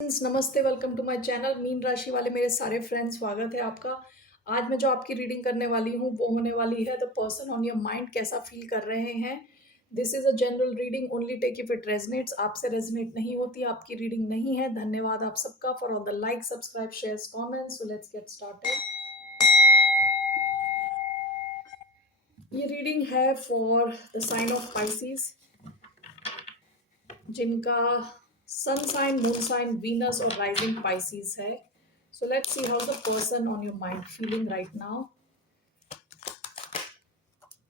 नमस्ते, welcome to my channel. मीन राशि वाले मेरे सारे फ्रेंड्स, स्वागत है आपका। आज मैं जो आपकी रीडिंग करने वाली हूँ वो होने वाली है the person on your mind कैसा फील कर रहे हैं। This is a general reading, only take if it resonates. आपसे रेजनेट नहीं होती, आपकी रीडिंग नहीं है। धन्यवाद आप सबका for all the like, subscribe, shares, comments. So let's get started. ये रीडिंग है for the sign of Pisces, जिनका sun sign, moon sign, Venus और राइजिंग पाइसेस है। So let's see how the person on your mind feeling right now.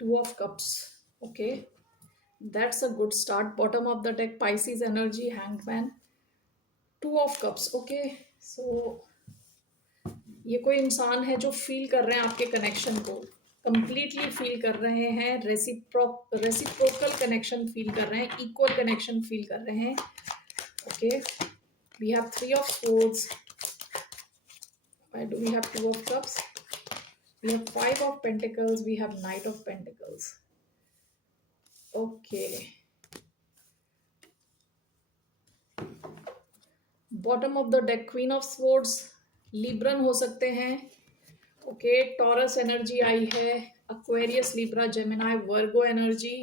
Two of Cups. Okay, that's a good start. Bottom of the deck, Pisces energy, Hanged Man. Two of Cups. Okay, so ये कोई इंसान है जो feel कर रहे हैं आपके connection को, कंप्लीटली फील कर रहे हैं। रेसिप्रोकल कनेक्शन फील कर रहे हैं, इक्वल कनेक्शन फील कर रहे हैं। Okay, we have three of swords. Why do we have two of cups? We have five of pentacles, we have knight of pentacles. Okay, bottom of the deck, queen of swords, Libran हो सकते हैं। Okay, Taurus energy आई है, Aquarius, Libra, Gemini, Virgo energy,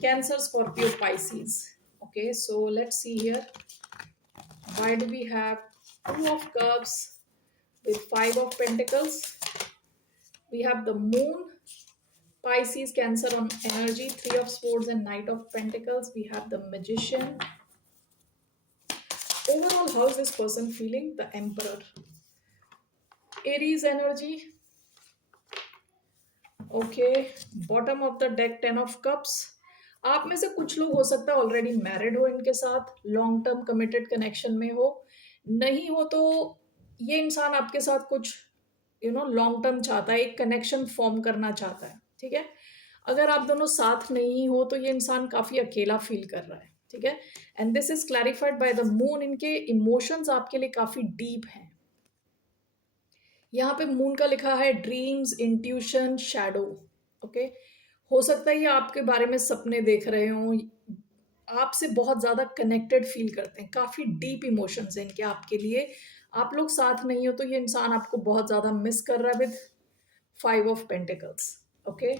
Cancer, Scorpio, Pisces. Okay, so let's see here. Why do we have two of cups with five of pentacles? We have the moon, Pisces, Cancer on energy, three of swords and knight of pentacles. We have the magician. Overall, how is this person feeling? The emperor. Aries energy. Okay, bottom of the deck, ten of cups. आप में से कुछ लोग हो सकता है already married हो, इनके साथ लॉन्ग टर्म कमिटेड कनेक्शन में हो। नहीं हो तो ये इंसान आपके साथ कुछ लॉन्ग टर्म चाहता है, एक कनेक्शन फॉर्म करना चाहता है। ठीक है, अगर आप दोनों साथ नहीं हो तो ये इंसान काफी अकेला फील कर रहा है। ठीक है, and this is clarified by the moon. इनके इमोशंस आपके लिए काफी डीप हैं। यहाँ पे मून का लिखा है ड्रीम्स, इंट्यूशन, शैडो। ओके, हो सकता है ये आपके बारे में सपने देख रहे हो, आपसे बहुत ज्यादा कनेक्टेड फील करते हैं, काफी डीप इमोशंस हैं इनके आपके लिए। आप लोग साथ नहीं हो तो ये इंसान आपको बहुत ज्यादा मिस कर रहा है with five of pentacles. Okay,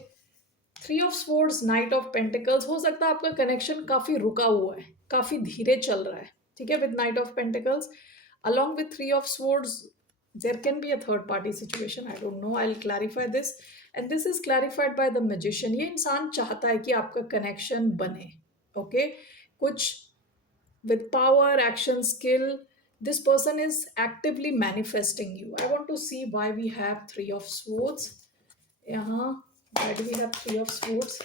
three of swords, night of pentacles. हो सकता है आपका कनेक्शन काफी रुका हुआ है, काफी धीरे चल रहा है. ठीक है, with night of pentacles along with three of swords, there can be a third party situation. I don't know, I'll clarify this. And this is clarified by the magician. ये इंसान चाहता है कि आपका कनेक्शन बने. ओके, कुछ with power, action, skill, this person is actively manifesting you. I want to see why we have three of swords. यहाँ why do we have three of swords?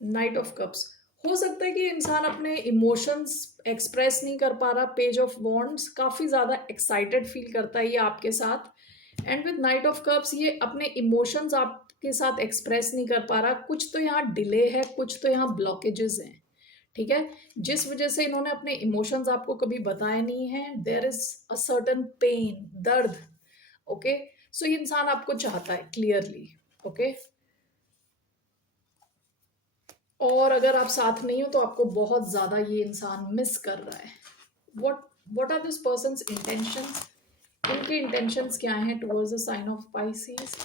Night of cups. हो सकता है कि इंसान अपने emotions express नहीं कर पा रहा. पेज ऑफ वॉन्ड्स, काफी ज्यादा एक्साइटेड फील करता है ये आपके साथ. And with night of cups ये अपने इमोशंस आपके साथ एक्सप्रेस नहीं कर पा रहा. कुछ तो यहाँ डिले है, कुछ तो यहाँ ब्लॉकेजेस हैं. ठीक है, जिस वजह से इन्होंने अपने इमोशंस आपको कभी बताए नहीं है. There is a certain pain, दर्द. ओके, सो ये इंसान आपको चाहता है क्लियरली. ओके, और अगर आप साथ नहीं हो तो आपको बहुत ज्यादा ये इंसान मिस कर रहा है. What are this person's intentions? इनके इंटेंशंस क्या हैं towards the sign of Pisces?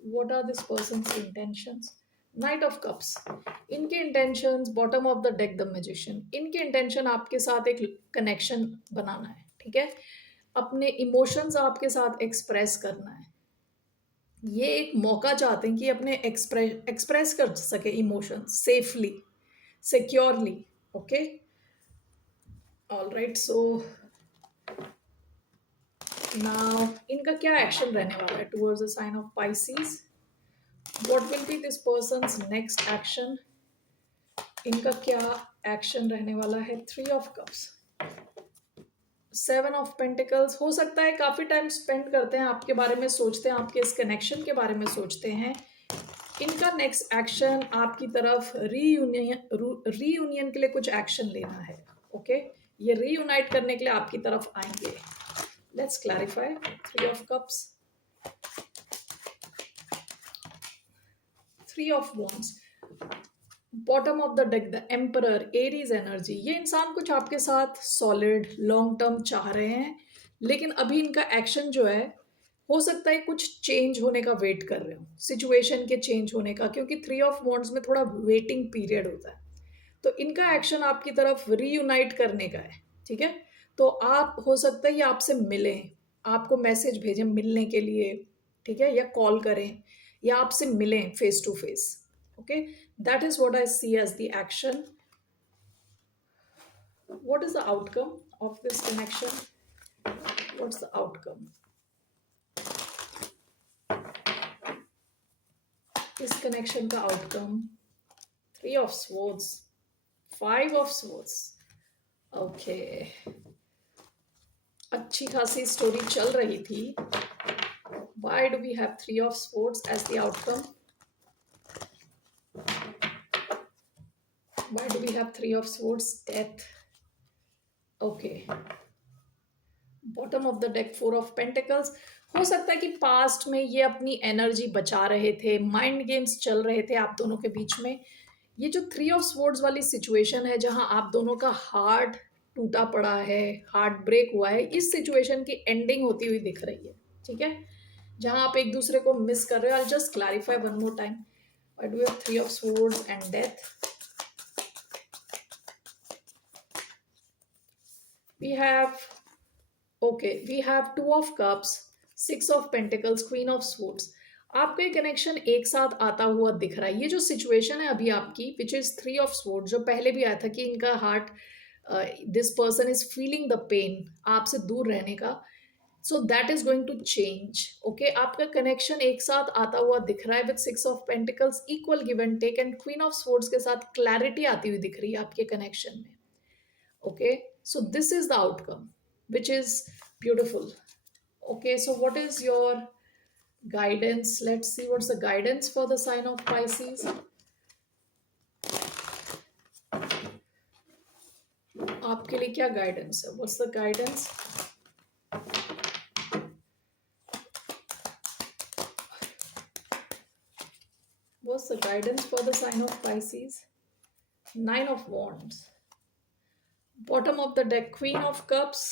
What are this person's intentions? Knight of cups. इनके intentions, bottom of the deck, the magician. इनके इंटेंशन आपके साथ एक कनेक्शन बनाना है. ठीक है, अपने इमोशंस आपके साथ एक्सप्रेस करना है. ये एक मौका चाहते हैं कि अपने एक्सप्रेस कर सके emotions safely, securely. Okay, all right. So now इनका क्या एक्शन रहने वाला है towards the sign of Pisces? What will be this person's next action? इनका क्या एक्शन रहने वाला है? Three of cups, seven of pentacles. हो सकता है काफी टाइम स्पेंड करते हैं आपके बारे में सोचते हैं, आपके इस कनेक्शन के बारे में सोचते हैं. इनका नेक्स्ट एक्शन आपकी तरफ रीयूनियन के लिए कुछ एक्शन लेना है. ओके, ये रीयूनाइट करने के लिए आपकी तरफ आएंगे. Let's clarify. Three of cups, three of wands. Bottom of the deck the emperor, Aries energy. ये इंसान कुछ आपके साथ सॉलिड लॉन्ग टर्म चाह रहे हैं, लेकिन अभी इनका एक्शन जो है, हो सकता है कुछ चेंज होने का वेट कर रहे हो, सिचुएशन के चेंज होने का, क्योंकि थ्री ऑफ वॉन्ड्स में थोड़ा वेटिंग पीरियड होता है। तो इनका एक्शन आपकी तरफ रीयूनाइट करने का है, ठीक है। तो आप, हो सकता है ये आपसे मिलें, आपको मैसेज भेजें मिलने के लिए, ठीक है, या कॉल करें, या आपसे मिलें face to face. Okay, that is what I see as the action. What is the outcome of this connection? What's the outcome? इस कनेक्शन का outcome, three of swords, five of swords. Okay, अच्छी खासी story चल रही थी। Why do we have three of swords as the outcome? Why do we have three of swords? Death. Okay. Bottom of the deck, four of pentacles. हो सकता है कि past में ये अपनी एनर्जी बचा रहे थे, माइंड गेम्स चल रहे थे आप दोनों के बीच में। ये जो थ्री ऑफ स्वॉर्ड्स वाली सिचुएशन है, जहां आप दोनों का हार्ट टूटा पड़ा है, हार्ट ब्रेक हुआ है, इस सिचुएशन की एंडिंग होती हुई दिख रही है, ठीक है, जहां आप एक दूसरे को मिस कर रहे हो। I just clarify one more time. Why do we have three of swords and death? We have, okay, we have two of cups, six of pentacles, queen of swords. आपका ये कनेक्शन एक साथ आता हुआ दिख रहा है। ये जो सिचुएशन है अभी आपकी, which is three of swords, जो पहले भी आया था कि इनका heart, this person is feeling the pain आपसे दूर रहने का, so that is going to change. Okay, आपका कनेक्शन एक साथ आता हुआ दिख रहा है with six of pentacles, equal give and take, and queen of swords के साथ क्लैरिटी आती हुई दिख रही है आपके कनेक्शन में। Okay, so this is the outcome which is beautiful. Okay, so what is your guidance? Let's see what's the guidance for the sign of Pisces. आपके लिए क्या गाइडेंस है? What's the guidance? What's the guidance for the sign of Pisces? Nine of Wands. Bottom of the deck, Queen of Cups.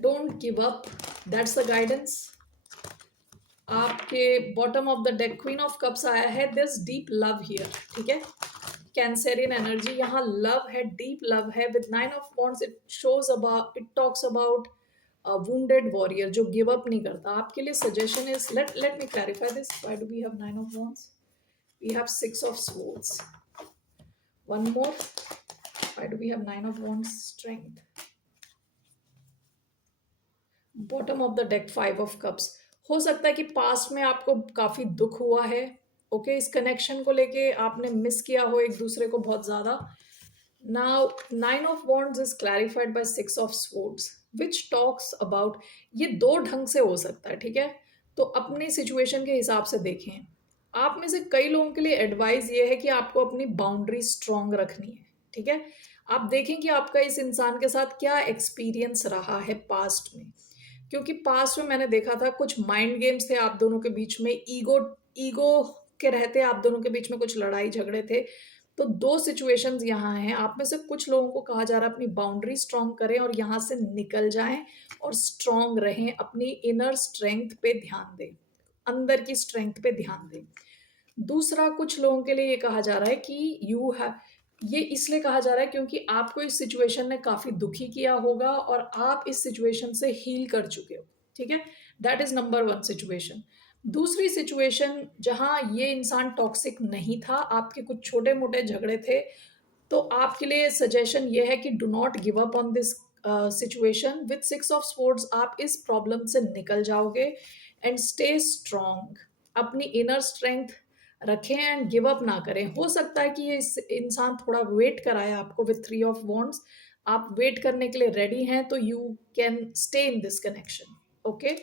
Don't give up. That's the guidance. आपके bottom of the deck queen of cups आया है, this deep love here, ठीक है, Cancerian energy, यहाँ love है, deep love है with nine of wands. It shows about, it talks about wounded warrior जो give up नहीं करता। आपके लिए suggestion is, let me clarify this. Why do we have nine of wands? We have six of swords, one more. Why do we have nine of wands? Strength. Bottom of the deck five of cups. हो सकता है कि past में आपको काफी दुख हुआ है, ओके, इस कनेक्शन को लेके आपने मिस किया हो एक दूसरे को बहुत ज्यादा। Now nine of wands is clarified by six of swords which talks about, ये दो ढंग से हो सकता है, ठीक है, तो अपनी सिचुएशन के हिसाब से देखें। आप में से कई लोगों के लिए एडवाइस ये है कि आपको अपनी बाउंड्री स्ट्रांग रखनी है, ठीक है। आप देखें कि आपका इस इंसान के साथ क्या एक्सपीरियंस रहा है पास्ट में, क्योंकि पास्ट में मैंने देखा था कुछ माइंड गेम्स थे आप दोनों के बीच में, ईगो ईगो के रहते आप दोनों के बीच में कुछ लड़ाई झगड़े थे। तो दो सिचुएशंस यहाँ हैं। आप में से कुछ लोगों को कहा जा रहा है अपनी बाउंड्री स्ट्रांग करें और यहाँ से निकल जाएं और स्ट्रांग रहें, अपनी इनर स्ट्रेंथ पे ध्यान दें, अंदर की स्ट्रेंथ पे ध्यान दें। दूसरा, कुछ लोगों के लिए ये कहा जा रहा है कि यू हैव, ये इसलिए कहा जा रहा है क्योंकि आपको इस सिचुएशन ने काफी दुखी किया होगा और आप इस सिचुएशन से हील कर चुके हो, ठीक है, that is number one situation. दूसरी सिचुएशन, जहां ये इंसान टॉक्सिक नहीं था, आपके कुछ छोटे मोटे झगड़े थे, तो आपके लिए सजेशन ये है कि do not give up on this situation. With six of swords आप इस प्रॉब्लम से निकल जाओगे एंड स्टे स्ट्रांग, अपनी इनर स्ट्रेंथ रखें एंड गिव अप ना करें। हो सकता है कि ये इंसान थोड़ा वेट कराए आपको विथ थ्री ऑफ वॉन्ड्स, आप वेट करने के लिए रेडी हैं तो you can stay in this connection. Okay,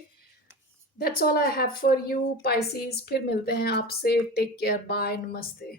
that's all I have for you Pisces. फिर मिलते हैं आपसे, टेक केयर, बाय, नमस्ते।